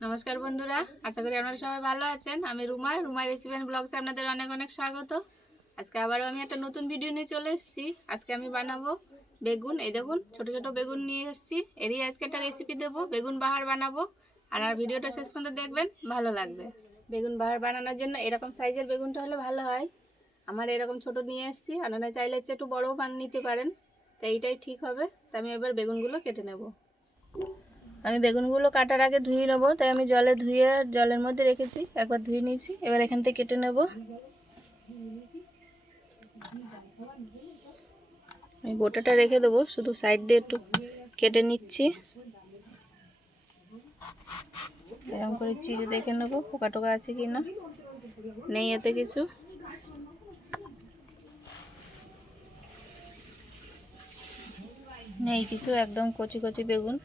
নমস্কার বন্ধুরা, আশা করি আপনারা সবাই ভালো আছেন। আমি রুমা রুমা রেসিপি অ্যান্ড ব্লগসে আপনাদের অনেক অনেক স্বাগত। আজকে আবারও আমি একটা নতুন ভিডিও নিয়ে চলে এসেছি। আজকে আমি বানাবো বেগুন। এই দেখুন, ছোট ছোট বেগুন নিয়ে এসেছি। এরই আজকে একটা রেসিপি দেবো, বেগুন বাহার বানাবো। আর আর ভিডিওটা শেষ পর্যন্ত দেখবেন, ভালো লাগবে। বেগুন বাহার বানানোর জন্য এরকম সাইজের বেগুনটা হলে ভালো হয়। আমার এরকম ছোট নিয়ে এসেছি, আপনারা চাইলে হচ্ছে একটু বড়ও বান নিতে পারেন। তো এইটাই ঠিক হবে। তা আমি এবার বেগুনগুলো কেটে নেব। আমি বেগুনগুলো কাটার আগে ধুয়ে নেব, তাই আমি জলে ধুয়ে জলের মধ্যে রেখেছি, একবার ধুয়ে নিয়েছি, এবার এখান থেকে কেটে নেব। আমি গোটাটা রেখে দেবো, শুধু সাইড দিয়ে একটু কেটে নিচ্ছি। এরকম করে চিড়ে দেখে নেব পোকা টোকা আছে কি না, নেই এতে কিছু। নেই কিছু, একদম কচি কচি বেগুন।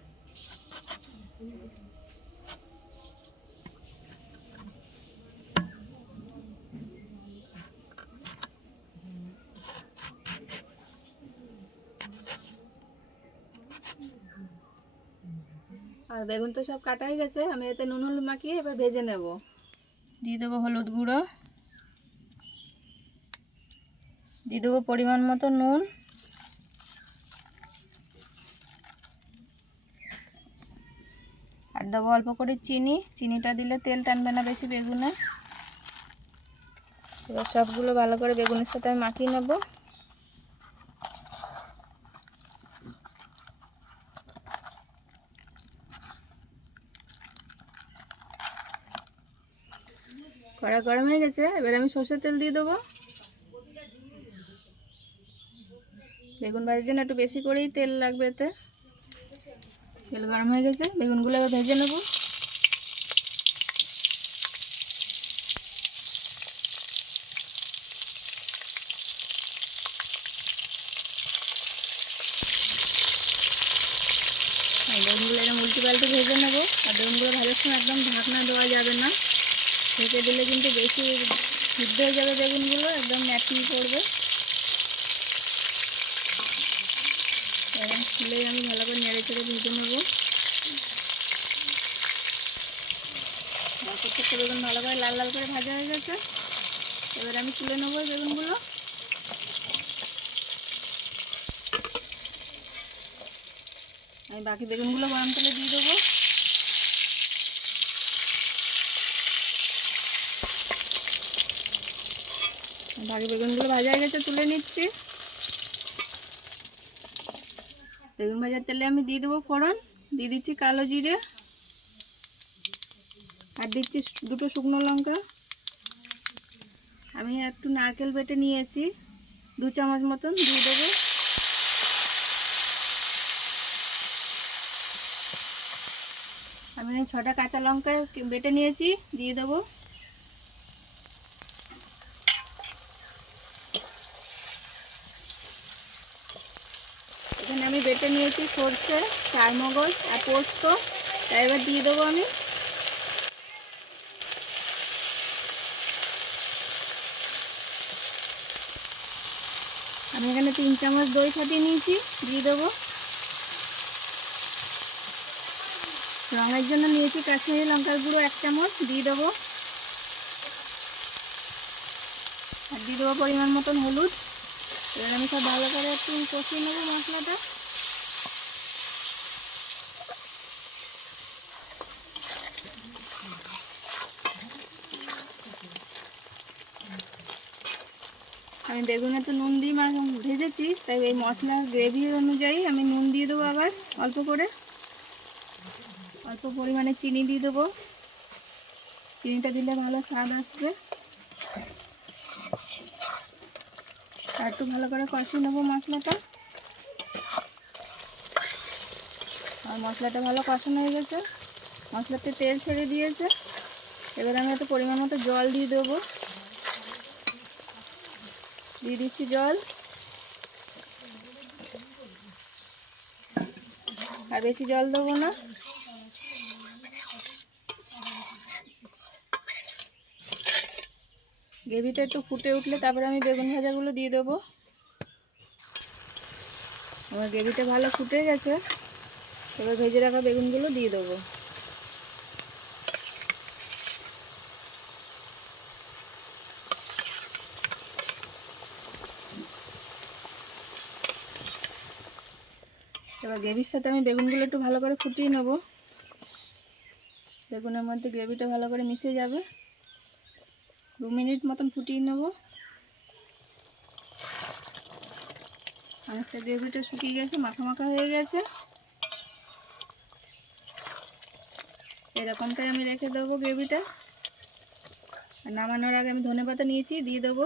আর বেগুন তো সব কাটা হয়ে গেছে, আমি এতে নুন, হলুদ মাখিয়ে এবার ভেজে নেব। দিয়ে দেবো হলুদ গুঁড়ো। দিয়ে দেবো পরিমাণ মতো নুন। আর দেবো অল্প করে চিনি। চিনিটা দিলে তেল টানবে না বেশি বেগুনে। এবার সবগুলো ভালো করে বেগুনের সাথে আমি মাখিয়ে নেব। কড়া গরম হয়ে গেছে, এবার আমি সর্ষের তেল দিয়ে দেবো। বেগুন ভাজার জন্য একটু বেশি করেই তেল লাগবে এতে। তেল গরম হয়ে গেছে, বেগুনগুলো এবার ভেজে নেব। বেগুনগুলো এরকম উল্টি পাল্টে ভেজে নেব, আর বেগুনগুলো ভাজার সময় একদম ঢাকনা দেওয়া যাবে না। ঢেকে দিলে কিন্তু বেশি সিদ্ধ হয়ে যাবে বেগুনগুলো, একদম ন্যাটি পড়বে। এরকম খুলেই আমি ভালো করে নেড়ে চেড়ে ভেজে নেব। প্রত্যেকটা বেগুন ভালো করে লাল লাল করে ভাজা হয়ে গেছে। এবার আমি তুলে নেব বেগুনগুলো। আমি বাকি বেগুনগুলো গরম তেলে দিয়ে দেবো। বাকি বেগুনগুলো ভাজা হয়ে গেছে, তুলে নিচ্ছি। বেগুন ভাজার তেলে আমি দিয়ে দেবো ফোড়ন, দিয়ে দিচ্ছি কালো জিরে, আর দিচ্ছি দুটো শুকনো লঙ্কা। আমি একটু নারকেল বেটে নিয়েছি, দু চামচ মতন দিয়ে দেবো। আমি ছটা কাঁচা লঙ্কা বেটে নিয়েছি, দিয়ে দেবো এখানে আমি বেটে নিয়েছি সর্ষে, চারমগজ আর পোস্ত। এবার দিয়ে দেবো আমি। আমি এখানে তিন চামচ দই ফাটিয়ে নিয়েছি, দিয়ে দেবো। রঙের জন্য নিয়েছি কাশ্মীরি লঙ্কার গুঁড়ো এক চামচ, দিয়ে দেবো। আর দিয়ে দেবো পরিমাণ মতন হলুদ। এবার আমি সব ভালো করে একটু কষিয়ে নেব মশলাটা। আমি বেগুনে তো নুন দিয়ে মা ভেজেছি, তাই এই মশলা গ্রেভি অনুযায়ী আমি নুন দিয়ে দেবো আবার, অল্প করে। অল্প পরিমাণে চিনি দিয়ে দেবো। চিনিটা দিলে ভালো স্বাদ আসবে। আর একটু ভালো করে কষিয়ে নেব মশলাটা। আর মশলাটা ভালো কষানো হয়ে গেছে। মশলাতে তেল ছেড়ে দিয়েছে। এবার আমি একটু পরিমাণ মতো জল দিয়ে দেবো। দিয়ে দিচ্ছি জল। আর বেশি জল দেবো না। গ্রেভিটা একটু ফুটে উঠলে তারপরে আমি বেগুন ভাজাগুলো দিয়ে দেবো। আমার গ্রেভিটা ভালো ফুটে গেছে। এবার ভেজে রাখা বেগুনগুলো দিয়ে দেবো। এবার গ্রেভির সাথে আমি বেগুনগুলো একটু ভালো করে ফুটিয়ে নেব। বেগুনের মধ্যে গ্রেভিটা ভালো করে মিশে যাবে। দু মিনিট মতন ফুটিয়ে নেব। অনেকটা গ্রেভিটা শুকিয়ে গেছে, মাখা মাখা হয়ে গেছে। এরকমটাই আমি রেখে দেবো গ্রেভিটা। আর নামানোর আগে আমি ধনে পাতা নিয়েছি, দিয়ে দেবো।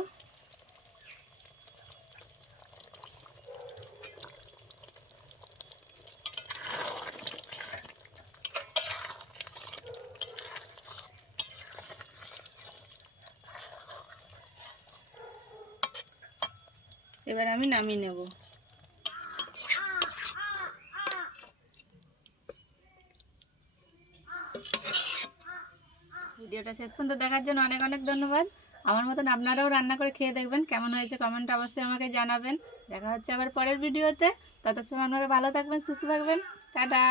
এবার আমি নামিয়ে নেব। ভিডিওটা শেষ পর্যন্ত দেখার জন্য অনেক অনেক ধন্যবাদ। আমার মতন আপনারাও রান্না করে খেয়ে দেখবেন। কেমন হয়েছে কমেন্ট অবশ্যই আমাকে জানাবেন। দেখা হচ্ছে আবার পরের ভিডিওতে। তত সময় আপনারা ভালো থাকবেন, সুস্থ থাকবেন। টাটা।